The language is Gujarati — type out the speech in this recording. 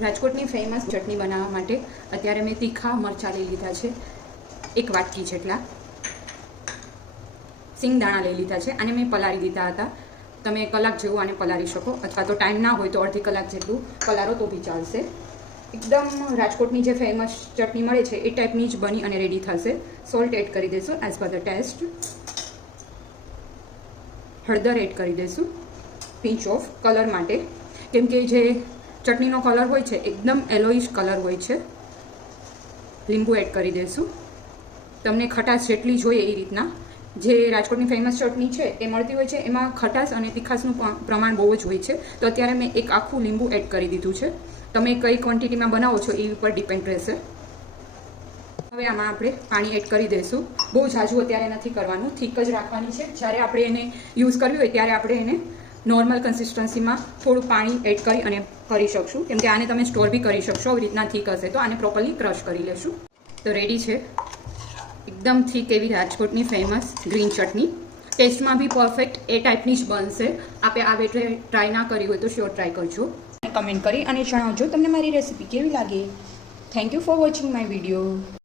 રાજકોટની ફેમસ ચટણી બનાવવા માટે અત્યારે મેં તીખા મરચાં લઈ લીધા છે, 1 વાટકી જેટલા. સિંગદાણા લઈ લીધા છે. આને મેં પલાળી દીધા હતા. તમે કલાક જેવું આને પલાળી શકો, અથવા તો ટાઈમ ના હોય તો અડધી કલાક જેટલું પલાળો તો બી ચાલશે. એકદમ રાજકોટની જે ફેમસ ચટણી મળે છે એ ટાઈપની જ બની અને રેડી થશે. સોલ્ટ એડ કરી દઈશું એઝ પર ધ ટેસ્ટ. હળદર એડ કરી દઈશું પિંચ ઓફ કલર માટે, કેમ કે જે ચટણીનો કલર હોય છે એકદમ યલોઇશ કલર હોય છે. લીંબુ એડ કરી દઈશું. તમને ખટાશ જેટલી જોઈએ એ રીતના. જે રાજકોટની ફેમસ ચટણી છે એ મળતી હોય છે એમાં ખટાશ અને તીખાશનું પ્રમાણ બહુ જ હોય છે. તો અત્યારે મેં એક આખું લીંબુ એડ કરી દીધું છે. તમે કઈ ક્વોન્ટિટીમાં બનાવો છો એ ઉપર ડિપેન્ડ રહેશે. હવે આમાં આપણે પાણી એડ કરી દઈશું. બહુ ઝાઝું અત્યારે નથી કરવાનું, થીક જ રાખવાની છે. જ્યારે આપણે એને યુઝ કરવી હોય ત્યારે આપણે એને નોર્મલ કન્સિસ્ટન્સીમાં થોડું પાણી એડ કરી અને કરી શકશું, કેમ કે આને તમે સ્ટોર બી કરી શકશો. આવી રીતના થીક હશે તો આને પ્રોપરલી ક્રશ કરી લેશું. તો રેડી છે એકદમ થીક એવી રાજકોટની ફેમસ ગ્રીન ચટણી. ટેસ્ટમાં બી પરફેક્ટ એ ટાઈપની જ બનશે. આપણે આ વેટરે ટ્રાય ના કરી હોય તો શ્યોર ટ્રાય કરજો. કમેન્ટ કરી અને જણાવજો તમને મારી રેસીપી કેવી લાગે. Thank you for watching my video.